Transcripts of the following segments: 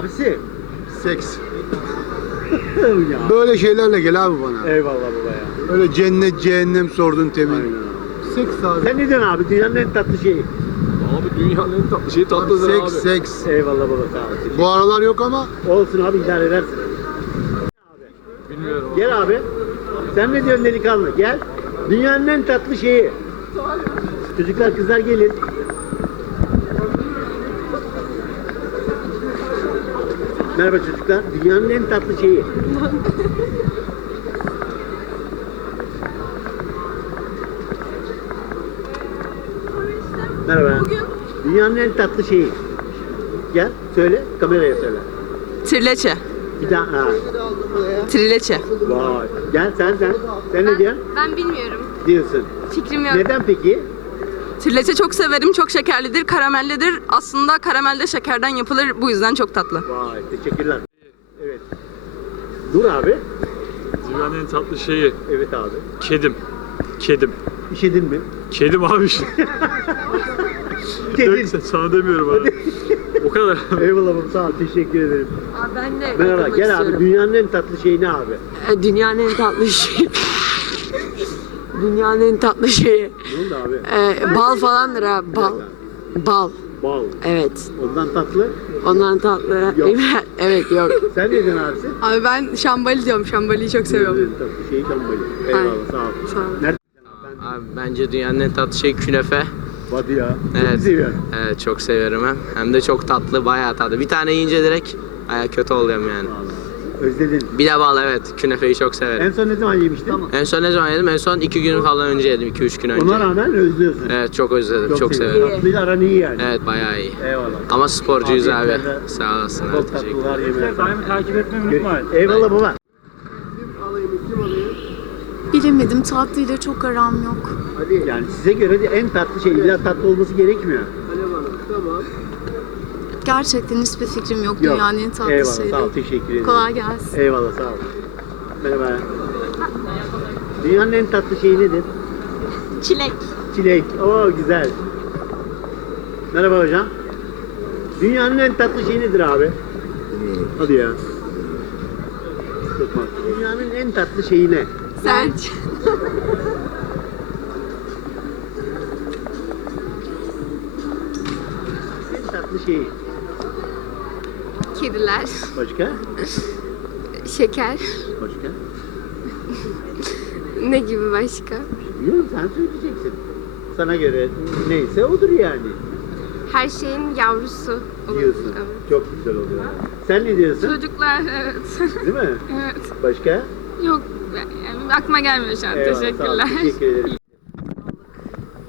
Abisi. Seks. ya. Böyle şeylerle gel abi bana. Eyvallah baba ya. Öyle cennet cehennem sordun temin. Aynen abi. Seks abi. Sen ne diyorsun abi? Dünyanın en tatlı şeyi. Abi dünyanın en tatlı şeyi tatlıdır Seks abi. seks. Eyvallah baba sağ ol. Bu aralar yok ama Olsun abi idare edersin. Bilmiyorum. Gel abi. Sen ne diyorsun delikanlı? Gel. Dünyanın en tatlı şeyi. Çocuklar kızlar gelin. Merhaba çocuklar. Dünyanın en tatlı şeyi. Merhaba. Dünyanın en tatlı şeyi. Gel söyle kameraya söyle. Trileçe. Bir daha. Ha. Trileçe. Vay. Gel sen sen. Sen ne diyorsun? Ben bilmiyorum. Diyorsun. Fikrim yok. Neden peki? Trileçe çok severim. Çok şekerlidir, karamellidir. Aslında karamelde şekerden yapılır. Bu yüzden çok tatlı. Vay teşekkürler. Evet. Dur abi. Dünyanın en tatlı şeyi Evet abi. kedim. Kedim. İşedin mi? Kedim abi işte. Kedin. Yok, sana demiyorum abi. o kadar. Eyvallah baba sağ ol teşekkür ederim. Abi ben de Merhaba katılmak gel abi istiyorum. dünyanın en tatlı şeyi ne abi? E, Dünyanın en tatlı şeyi. Dünyanın en tatlı şeyi. Ne oldu abi? E, bal falandır abi bal. Bal. Bal. Evet. Ondan tatlı. Ondan tatlı. Yok. evet yok. Sen ne diyorsun abisi? Abi ben şambali diyorum. Şambaliyi çok Dünyanın en tatlı şeyi şambali. Eyvallah sağ ol. Sağ ol. Nerede? Abi bence dünyanın en tatlı şey künefe. Hadi ya. Çok Evet. seviyorum. Evet çok severim hem. Hem de çok tatlı, bayağı tatlı. Bir tane yiyince direkt baya kötü oluyorum yani. Özledin. Bir de bal evet. Künefeyi çok severim. En son ne zaman yemiştin? En son ne zaman yedim? En son iki gün falan önce yedim. iki üç gün önce. Ona rağmen özlüyorsun. Evet çok özledim. Çok, seviyorum. severim. Tatlıyla aran iyi yani. Evet bayağı iyi. Eyvallah. Ama sporcuyuz abi. Afiyetlerde Sağ olasın. Bol abi, teşekkür tatlılar yemeğe. takip etmeyi Görüşürüz. Eyvallah baba. Bilemedim tatlıyla çok aram yok. Hadi yani size göre de en tatlı şey illa tatlı olması gerekmiyor. Gerçekten hiçbir fikrim yok, Yok. dünyanın en tatlı Eyvallah şeyi. sağ ol teşekkür ederim. Kolay gelsin. Eyvallah sağ ol. Merhaba. Dünyanın en tatlı şeyi nedir? Çilek. Çilek. Oo güzel. Merhaba hocam. Dünyanın en tatlı şeyi nedir abi? Hadi ya. Dünyanın en tatlı şeyi ne? Sen. En tatlı şeyi. Kediler, Başka? şeker, Başka? ne gibi başka? Bilmiyorum sen söyleyeceksin. Sana göre neyse odur yani. Her şeyin yavrusu. olur. Diyorsun. Evet. Çok güzel oluyor. Sen ne diyorsun? Çocuklar, evet. Değil mi? evet. Başka? Yok, yani aklıma gelmiyor şu an. Eyvallah, sağ ol, Teşekkürler. Teşekkür ederim.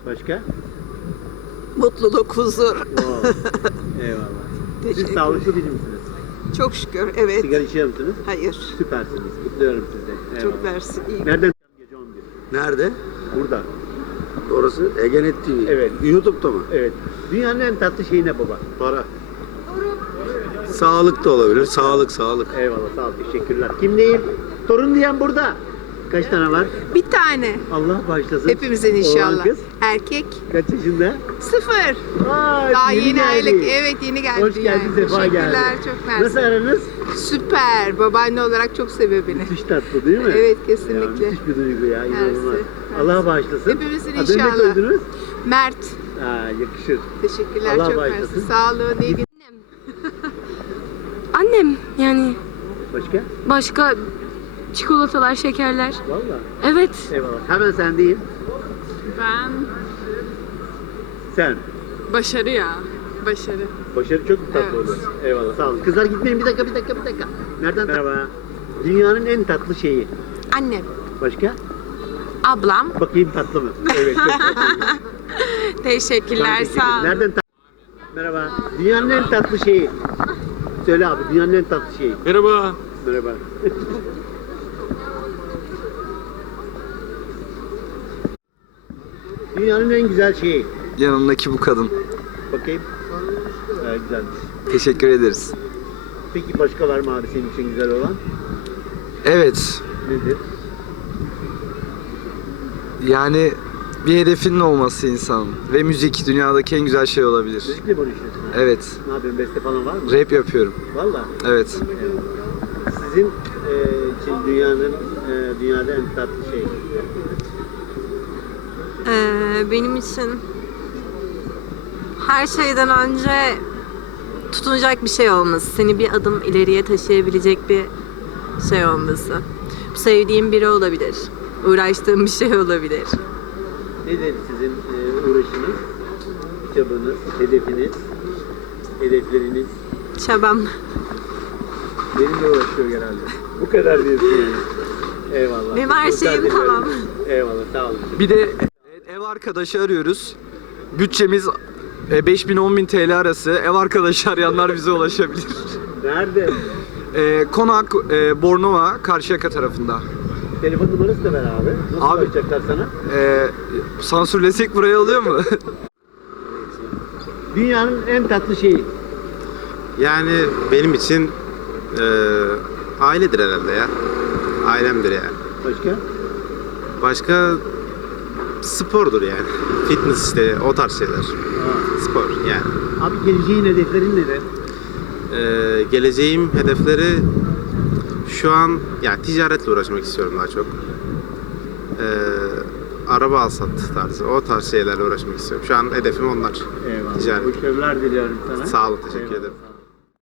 Başka? Mutluluk, huzur. Wow. Eyvallah. Siz Teşekkür sağlıklı biri misiniz? Çok şükür. Evet. Sigara içiyor musunuz? Hayır. Süpersiniz. Kutluyorum sizi. Çok Eyvallah. mersi. İyi. Nereden gece 11? nerede? Burada. Orası Egenet TV. Evet. YouTube'da mı? Evet. Dünyanın en tatlı şeyi ne baba? Para. Sağlık da olabilir. Sağlık, sağlık. Eyvallah sağ ol. Teşekkürler. Kimdeyim? Torun diyen burada. Kaç tane var? Bir tane. Allah başlasın. Hepimizin Oğlan inşallah. kız. Erkek. Kaç yaşında? Sıfır. Aa, Daha yeni, geldi. aylık. Evet yeni geldi. Hoş geldin, yani. sefa geldin. Teşekkürler. Çok mersi. Nasıl aranız? Süper. Babaanne olarak çok seviyor beni. Müthiş tatlı değil mi? Evet, Ya, kesinlikle. müthiş bir duygu ya. inanılmaz. Mersi, Allah bağışlasın. Hepimizin Adını ne inşallah. koydunuz? Mert. Aa, yakışır. Teşekkürler. Allah çok bağışlasın. mersi. Sağ olun. iyi günler. Annem, yani Başka? başka çikolatalar, şekerler. Valla. Evet. Eyvallah. Hemen sendeyim. Ben Sen. başarı ya. Başarı. Başarı çok mu tatlı Evet. olur? Eyvallah sağ olun. Kızlar gitmeyin bir dakika bir dakika bir dakika. Nereden? Merhaba. Dünyanın en tatlı şeyi. Annem. Başka? Ablam. Bakayım tatlı mı? Evet çok tatlı. Teşekkürler. Teşekkür Sağ olun. Nereden tatlı? Merhaba. Dünyanın en tatlı şeyi. Söyle abi dünyanın en tatlı şeyi. Merhaba. Merhaba. Dünyanın en güzel şeyi. Yanımdaki bu kadın. Bakayım. Ha, güzelmiş. Teşekkür ederiz. Peki başka var mı abi senin için güzel olan? Evet, Nedir? yani Bir hedefinin olması insanın. Ve müzik dünyadaki en güzel şey olabilir. Müzikle mi uğraşıyorsun? Evet. Ne yapıyorsun? Beste falan var mı? Rap yapıyorum. Valla. Evet. Sizin e, için dünyanın e, dünyada en tatlı şey. Ee, benim için her şeyden önce tutunacak bir şey olması, seni bir adım ileriye taşıyabilecek bir şey olması. Sevdiğim biri olabilir, uğraştığım bir şey olabilir. Nedir sizin e, uğraşınız, çabanız, hedefiniz, hedefleriniz? Çabam. Benimle uğraşıyor genelde. Bu kadar diyorsun yani. Eyvallah. Benim her şeyim tamam. Eyvallah sağ olun. Bir de arkadaşı arıyoruz. Bütçemiz e, 5000-10.000 TL arası. Ev arkadaşı arayanlar bize ulaşabilir. Nerede? E, Konak, e, Bornova, Karşıyaka tarafında. Telefon numarası da ver abi. Nasıl Abi- ulaşacaklar sana? E, sansürlesek buraya alıyor mu? Dünyanın en tatlı şeyi. Yani benim için e, ailedir herhalde ya. Ailemdir yani. Başka? Başka spordur yani. Fitness işte o tarz şeyler. Spor yani. Abi geleceğin hedeflerin nedir? E, geleceğim hedefleri şu an yani ticaretle uğraşmak istiyorum daha çok. E, araba alsat tarzı o tarz şeylerle uğraşmak istiyorum. Şu an hedefim onlar. Eyvallah. Ticaret. Başarılar diliyorum sana. Sağ olun, teşekkür Eyvallah. ederim.